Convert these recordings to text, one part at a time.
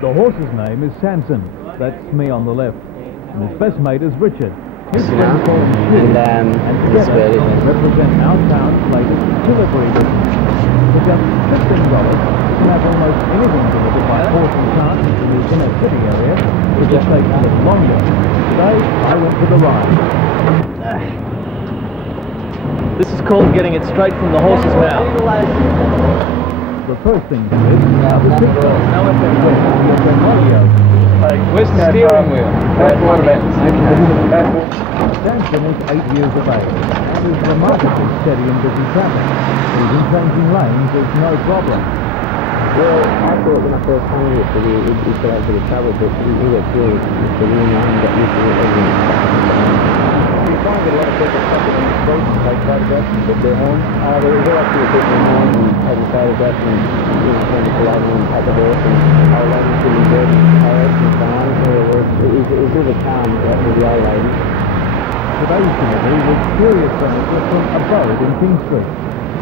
The horse's name is Samson. That's me on the left. And his best mate is Richard. His friend called him and together represent our town's latest delivery business. For just $15, you can have almost anything delivered by horse and cart into the inner city area, which will take a bit longer. Today, I went for the ride. This is called getting it straight from the horse's mouth. The first thing to do is have the picture. Now if they're FM radio. Where's the steering wheel? Samson is 8 years of age and is remarkably steady in busy traffic. Even changing lanes is no problem. Well, I thought when I first came here that he could have a bit of trouble, but he went through it. So we got used to it. You find that a lot of people stop on the street and take photographs and put their horn. There's actually a bit of horn and taking photographs and turn the pull over and take a horse and old ladies sitting in bed and parrots and so on. So it was really calm with the old ladies. Today's delivery was curious furniture from Abode in King Street.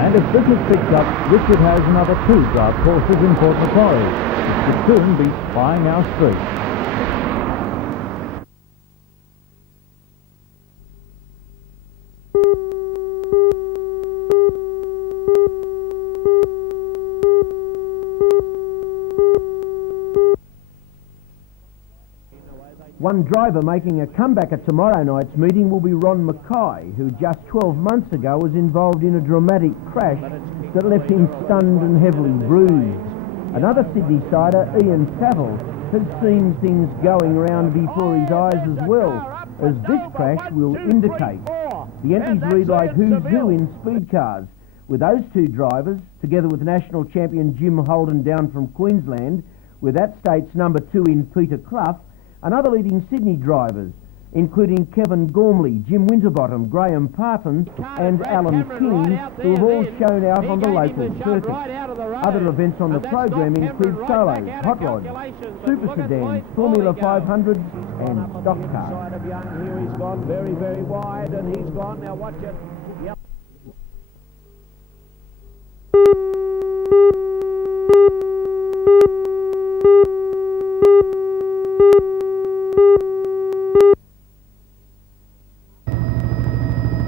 And if business picks up, Richard has another 2 draft horses in Port Macquarie, which will soon be plying our streets. One driver making a comeback at tomorrow night's meeting will be Ron Mackay, who just 12 months ago was involved in a dramatic crash that left him stunned and heavily bruised. Another Sydney-sider, Ian Saville, has seen things going round before his eyes as well, as this crash will indicate. The entries read like who's who in speed cars, with those 2 drivers, together with national champion Jim Holden down from Queensland, with that state's number 2 in Peter Clough, and other leading Sydney drivers, including Kevin Gormley, Jim Winterbottom, Graham Parton and Alan King, who have all shown out on the local circuit. Other events on the program include solos, hot rods, super sedans, Formula 500s and stock cars. Here he's gone very, very wide and he's gone. Now watch it. Yep.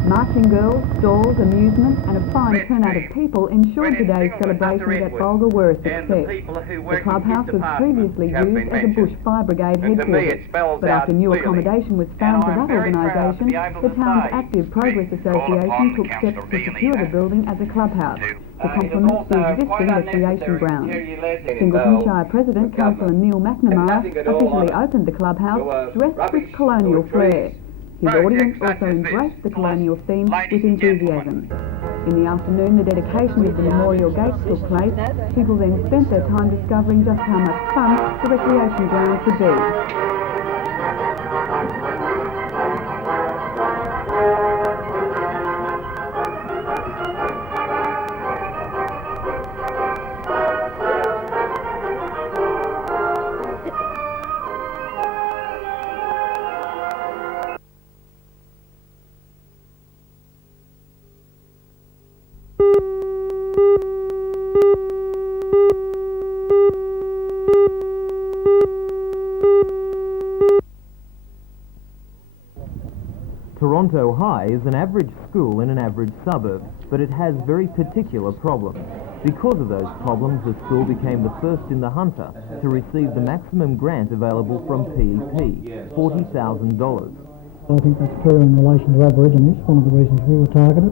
Marching girls, stalls, amusement and a fine turnout of people ensured today's celebration at Bulga were a success. The clubhouse was previously used as a bush fire brigade headquarters, but after new accommodation was found for that organisation, the town's Active Progress Association took steps to secure the building as a clubhouse to complement the existing recreation grounds. Singleton Shire President Councillor Neil McNamara officially opened the clubhouse dressed with colonial flair. His audience also embraced the colonial theme with enthusiasm. In the afternoon, the dedication of the memorial gates took place. People then spent their time discovering just how much fun the recreation ground could be. Toronto High is an average school in an average suburb, but it has very particular problems. Because of those problems, the school became the first in the Hunter to receive the maximum grant available from PEP, $40,000. I think that's clear in relation to Aborigines, one of the reasons we were targeted.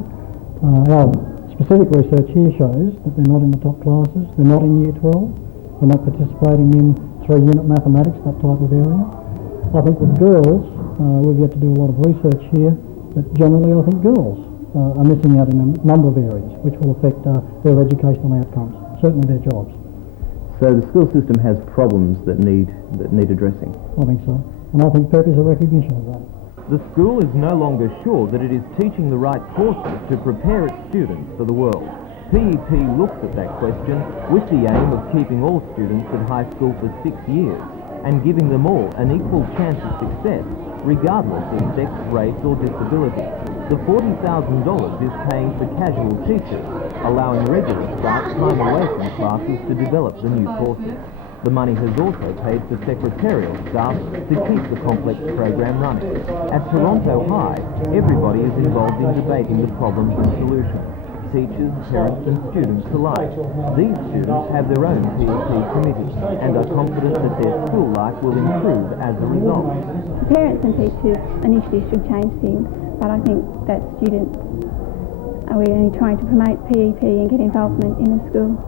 Our specific research here shows that they're not in the top classes, they're not in Year 12, they're not participating in 3-unit mathematics, that type of area. I think with girls, we've yet to do a lot of research here, but generally I think girls are missing out in a number of areas which will affect their educational outcomes, certainly their jobs. So the school system has problems that need addressing? I think so, and I think PEP is a recognition of that. The school is no longer sure that it is teaching the right courses to prepare its students for the world. PEP looks at that question with the aim of keeping all students at high school for 6 years and giving them all an equal chance of success, regardless of sex, race or disability. The $40,000 is paying for casual teachers, allowing regular staff time away from classes to develop the new courses. The money has also paid for secretarial staff to keep the complex program running. At Toronto High, everybody is involved in debating the problems and solutions. Teachers, parents and students alike. These students have their own PEP committee and are confident that their school life will improve as a result. Parents and teachers initially should change things, but I think that students are only trying to promote PEP and get involvement in the school.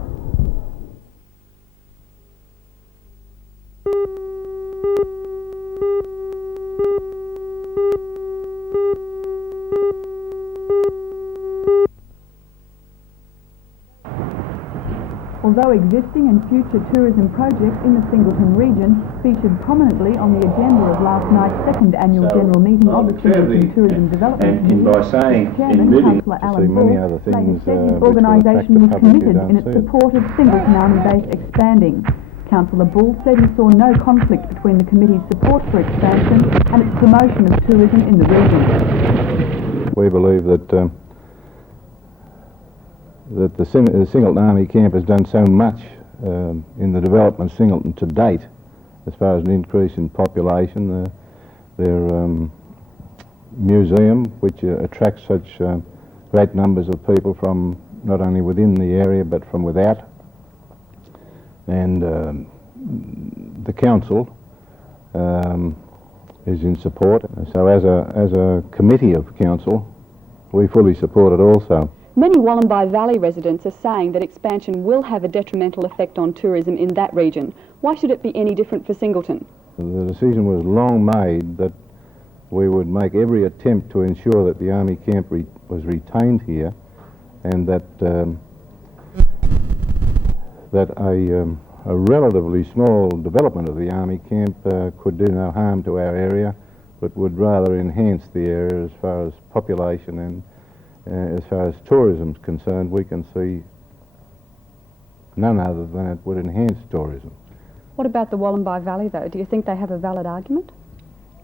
Although existing and future tourism projects in the Singleton region featured prominently on the agenda of last night's second annual general meeting of the Singleton Tourism Development Committee, by saying Chairman Councillor Alan Bull later said his organisation was committed in its support of Singleton Army Base expanding. Councillor Bull said he saw no conflict between the committee's support for expansion and its promotion of tourism in the region. We believe that the Singleton Army Camp has done so much in the development of Singleton to date, as far as an increase in population. Their museum, which attracts such great numbers of people from not only within the area but from without, and the council is in support. So as a committee of council, we fully support it also. Many Wollombi Valley residents are saying that expansion will have a detrimental effect on tourism in that region. Why should it be any different for Singleton? The decision was long made that we would make every attempt to ensure that the Army camp was retained here, and that a relatively small development of the Army camp could do no harm to our area, but would rather enhance the area as far as population and as far as tourism is concerned. We can see none other than it would enhance tourism. What about the Wollombi Valley, though? Do you think they have a valid argument?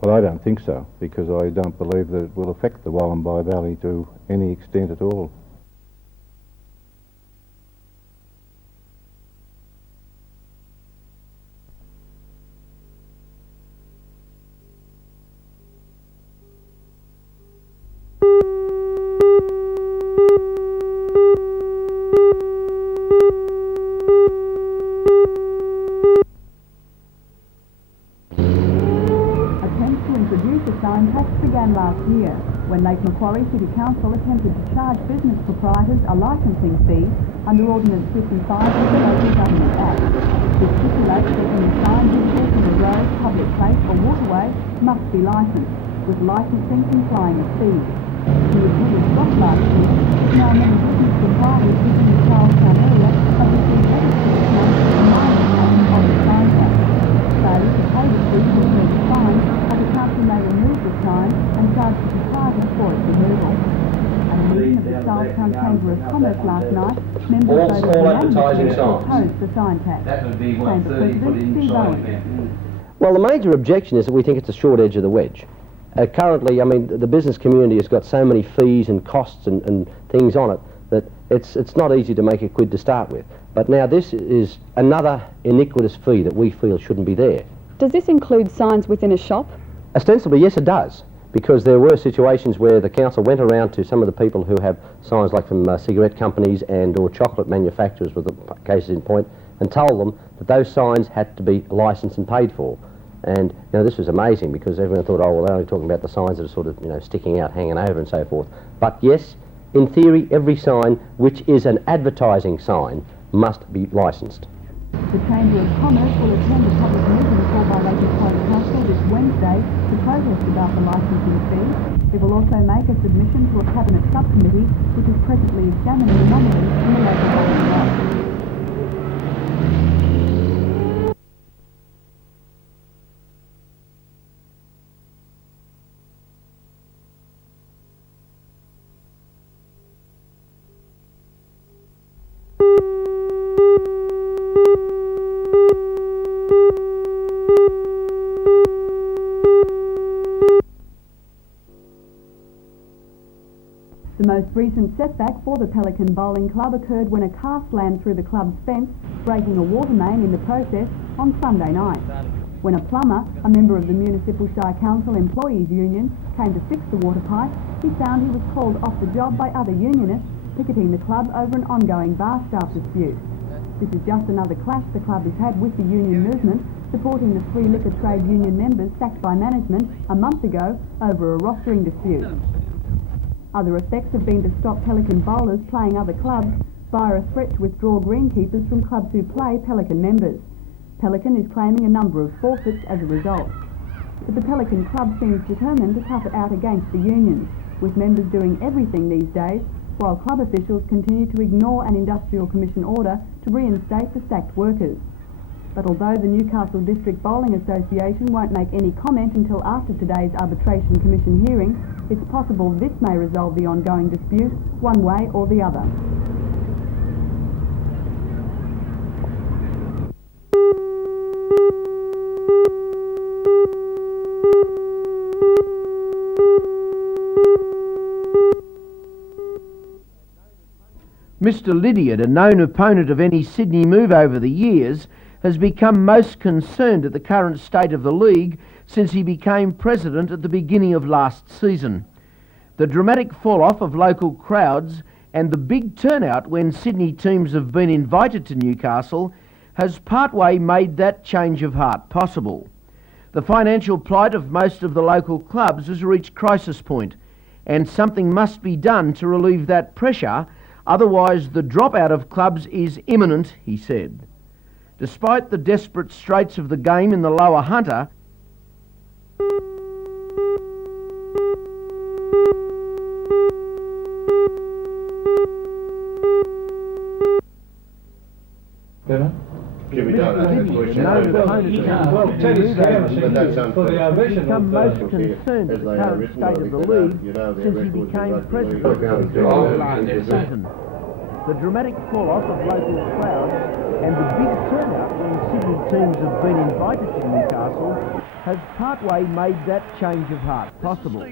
Well, I don't think so, because I don't believe that it will affect the Wollombi Valley to any extent at all. Began last year when Lake Macquarie City Council attempted to charge business proprietors a licensing fee under Ordinance 55 of the Local Government Act. This stipulates that any sign visible from a road, public place or waterway must be licensed, with licensing implying a fee. The attempted stop last year, but now many business proprietors within the Charlestown area have received letters to the council reminding them of the sign tax. Failure to pay the fee will mean a fine, or the council may remove the sign and charge the proprietor for its removal. At a meeting of the Charlestown Chamber of Commerce last night, members voted unanimously to oppose the sign tax. That would be Chamber President Steve Owen. Well, the major objection is that we think it's a short edge of the wedge. Currently, I mean, the business community has got so many fees and costs and things on it that it's not easy to make a quid to start with. But now this is another iniquitous fee that we feel shouldn't be there. Does this include signs within a shop? Ostensibly, yes, it does, because there were situations where the council went around to some of the people who have signs like from cigarette companies and or chocolate manufacturers, with the cases in point, and told them that those signs had to be licensed and paid for. And you know, this was amazing, because everyone thought, oh well, they're only talking about the signs that are sort of, you know, sticking out, hanging over and so forth. But yes, in theory, every sign which is an advertising sign must be licensed. The Chamber of Commerce will attend a public meeting called by Lake Macquarie Council this Wednesday to protest about the licensing fee. It will also make a submission to a Cabinet subcommittee which is presently examining the nominees in the local government act. most recent setback for the Pelican Bowling Club occurred when a car slammed through the club's fence, breaking a water main in the process on Sunday night. When a plumber, a member of the Municipal Shire Council Employees Union, came to fix the water pipe, he found he was called off the job by other unionists picketing the club over an ongoing bar staff dispute. This is just another clash the club has had with the union movement, supporting the 3 liquor trade union members sacked by management a month ago over a rostering dispute. Other effects have been to stop Pelican bowlers playing other clubs via a threat to withdraw greenkeepers from clubs who play Pelican members. Pelican is claiming a number of forfeits as a result. But the Pelican Club seems determined to tough it out against the unions, with members doing everything these days, while club officials continue to ignore an Industrial Commission order to reinstate the sacked workers. But although the Newcastle District Bowling Association won't make any comment until after today's Arbitration Commission hearing, it's possible this may resolve the ongoing dispute one way or the other. Mr Lydiard, a known opponent of any Sydney move over the years, has become most concerned at the current state of the league since he became president at the beginning of last season. The dramatic fall-off of local crowds and the big turnout when Sydney teams have been invited to Newcastle has partway made that change of heart possible. The financial plight of most of the local clubs has reached crisis point, and something must be done to relieve that pressure. Otherwise, the dropout of clubs is imminent, he said. Despite the desperate straits of the game in the lower Hunter, Jimmy Doe, that's a question. For the Aboriginal become most concerned at the current state of the league since he became president last season. The dramatic fall-off of local crowds and the big turnout when Sydney teams have been invited to Newcastle has partway made that change of heart possible.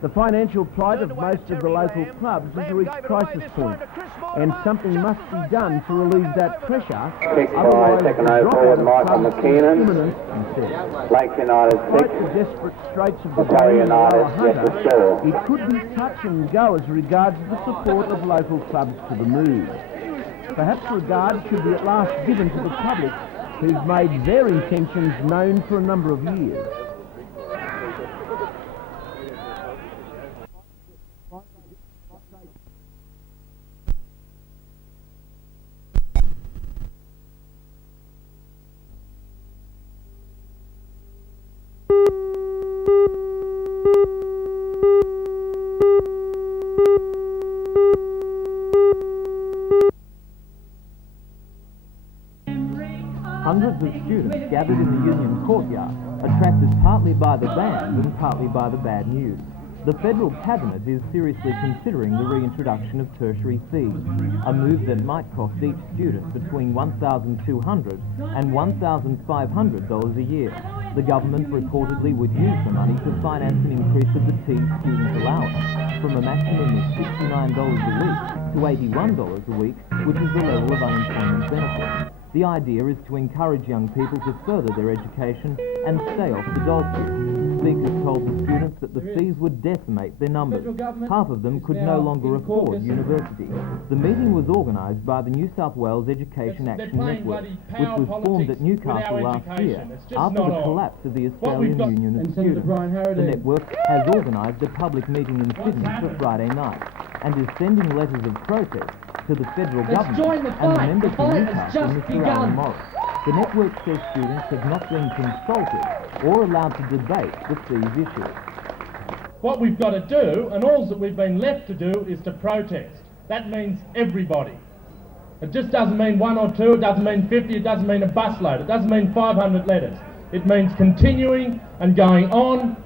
The financial plight of most of the local clubs has reached crisis point, and something must be done to relieve that pressure. Otherwise, the dropout of clubs is imminent, he said. Lake United Despite the desperate straits of the game in the lower Hunter, it could be touch and go as regards the support of local clubs to the move. Perhaps regard should be at last given to the public, who've made their intentions known for a number of years. Hundreds of students gathered in the Union Courtyard, attracted partly by the band and partly by the bad news. The federal cabinet is seriously considering the reintroduction of tertiary fees, a move that might cost each student between $1,200 and $1,500 a year. The government reportedly would use the money to finance an increase of the TEES student allowance from a maximum of $69 a week to $81 a week, which is the level of unemployment benefit. The idea is to encourage young people to further their education and stay off the dole queue. Speakers told the students that the fees would decimate their numbers. Half of them could no longer afford university. The meeting was organised by the New South Wales Education Action Network, which was formed at Newcastle last year after the collapse of the Australian Union of Students. The network has organised a public meeting in Sydney for Friday night and is sending letters of protest to the federal government and the member for Newcastle, Mr. Alan Morris. The network says students have not been consulted or allowed to debate the fees issues. What we've got to do, and all that we've been left to do, is to protest. That means everybody. It just doesn't mean 1 or 2, it doesn't mean 50, it doesn't mean a busload, it doesn't mean 500 letters. It means continuing and going on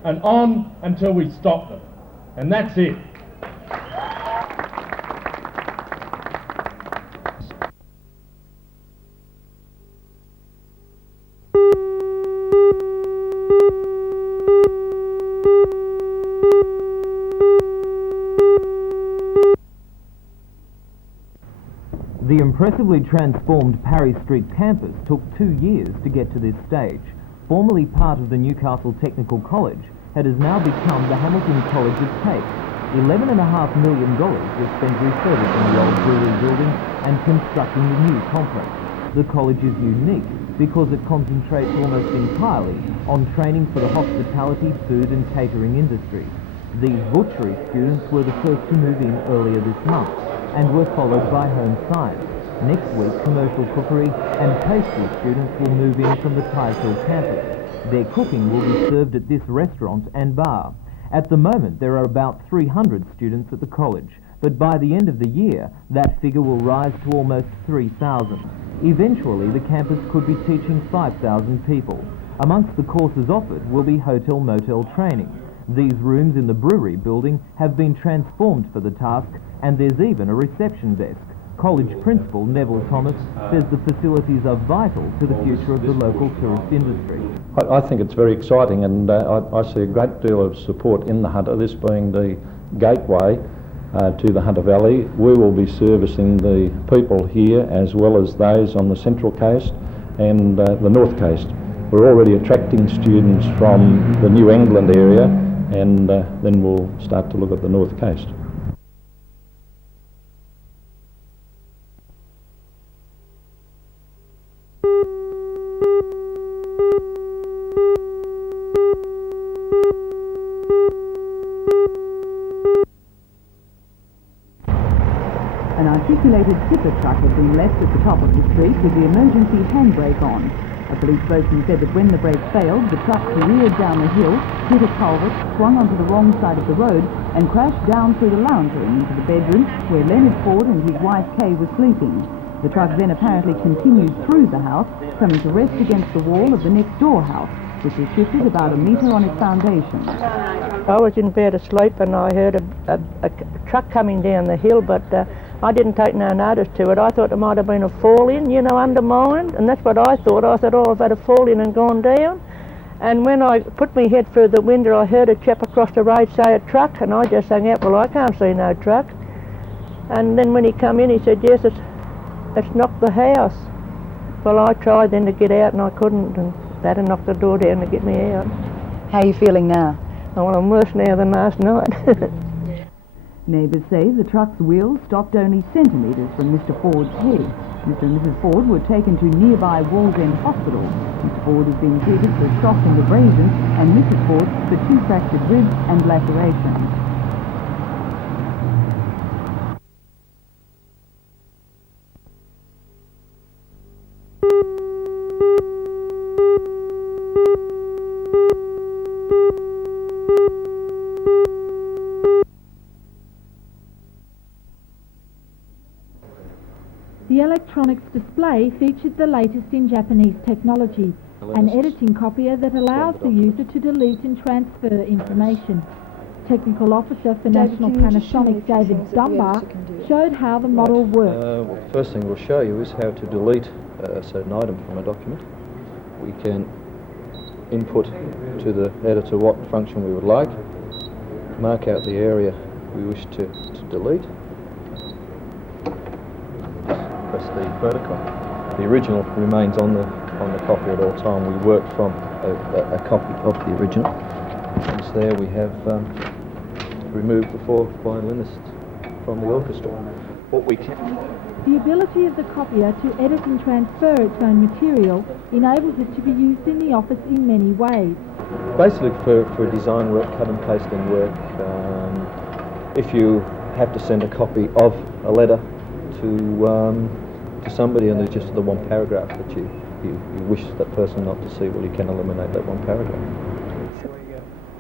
until we stop them. And that's it. The impressively transformed Parry Street campus took 2 years to get to this stage. Formerly part of the Newcastle Technical College, it has now become the Hamilton College of Taste. $11.5 million was spent refurbishing the old brewery building and constructing the new complex. The college is unique because it concentrates almost entirely on training for the hospitality, food and catering industries. These butchery students were the first to move in earlier this month and were followed by home science. Next week, commercial cookery and pastry students will move in from the Tighe Hill campus. Their cooking will be served at this restaurant and bar. At the moment, there are about 300 students at the college, but by the end of the year, that figure will rise to almost 3,000. Eventually, the campus could be teaching 5,000 people. Amongst the courses offered will be hotel-motel training. These rooms in the brewery building have been transformed for the task, and there's even a reception desk. College principal Neville Thomas says the facilities are vital to the future of the local tourist industry. I think it's very exciting, and I see a great deal of support in the Hunter, this being the gateway to the Hunter Valley. We will be servicing the people here as well as those on the Central Coast and the North Coast. We're already attracting students from the New England area, and then we'll start to look at the North Coast. An articulated tipper truck had been left at the top of the street with the emergency handbrake on. A police spokesman said that when the brake failed, the truck careered down the hill, hit a culvert, swung onto the wrong side of the road and crashed down through the lounge room into the bedroom where Leonard Ford and his wife Kay were sleeping. The truck then apparently continued through the house, coming to rest against the wall of the next door house, which was shifted about a metre on its foundation. I was in bed asleep and I heard a truck coming down the hill, but I didn't take no notice to it. I thought it might have been a fall-in, you know, undermined, and that's what I thought. I thought, oh, I've had a fall-in and gone down. And when I put my head through the window, I heard a chap across the road say a truck, and I just sang out, well, I can't see no truck. And then when he come in, he said, yes, it's knocked the house. Well, I tried then to get out and I couldn't, and they had to knock the door down to get me out. How are you feeling now? Oh, well, I'm worse now than last night. Neighbours say the truck's wheels stopped only centimetres from Mr. Ford's head. Mr. and Mrs. Ford were taken to nearby Wallsend Hospital. Mr. Ford has been treated for shock and abrasion, and Mrs. Ford for 2 fractured ribs and lacerations. The electronics display featured the latest in Japanese technology, an editing copier that allows the user to delete and transfer information. Technical Officer for National Panasonic David Dunbar showed how the model works. Well, the first thing we'll show you is how to delete a certain item from a document. We can input to the editor what function we would like, mark out the area we wish to delete, press the photocopy. The original remains on the copy at all time. We work from a copy of the original. Once there, we have removed the 4 violinists from the orchestra. What we can. The ability of the copier to edit and transfer its own material enables it to be used in the office in many ways. Basically for design work, cut and pasting work, if you have to send a copy of a letter to somebody and there's just the one paragraph that you wish that person not to see, well, you can eliminate that one paragraph.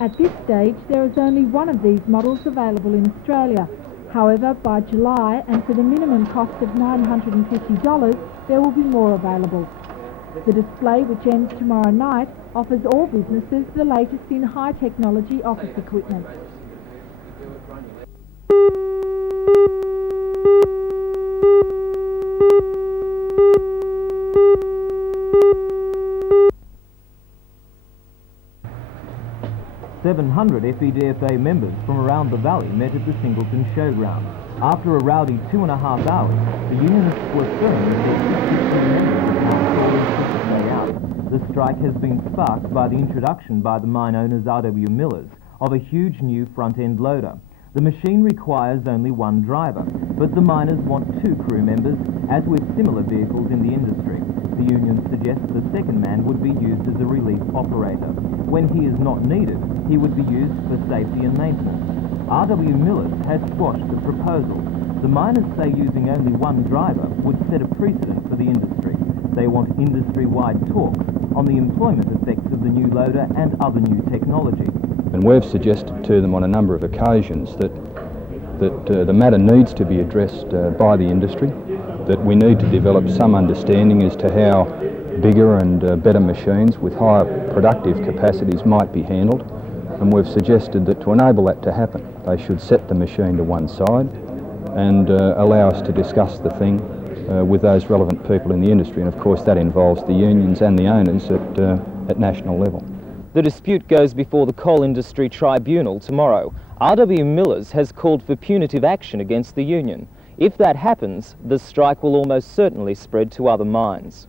At this stage, there is only one of these models available in Australia. However, by July, and for the minimum cost of $950, there will be more available. The display, which ends tomorrow night, offers all businesses the latest in high-technology office equipment. 700 FEDFA members from around the valley met at the Singleton Showground. After a rowdy 2.5 hours, the unionists were firm that their 63 members had now fallen to stay out. The strike has been sparked by the introduction by the mine owners RW Millers of a huge new front-end loader. The machine requires only one driver, but the miners want 2 crew members, as with similar vehicles in the industry. The union suggests the second man would be used as a relief operator. When he is not needed, he would be used for safety and maintenance. RW Millers has squashed the proposal. The miners say using only one driver would set a precedent for the industry. They want industry-wide talks on the employment effects of the new loader and other new technology. And we've suggested to them on a number of occasions that the matter needs to be addressed by the industry, that we need to develop some understanding as to how bigger and better machines with higher productive capacities might be handled. And we've suggested that to enable that to happen, they should set the machine to one side and allow us to discuss the thing with those relevant people in the industry. And of course that involves the unions and the owners at national level. The dispute goes before the Coal Industry Tribunal tomorrow. RW Millers has called for punitive action against the union. If that happens, the strike will almost certainly spread to other mines.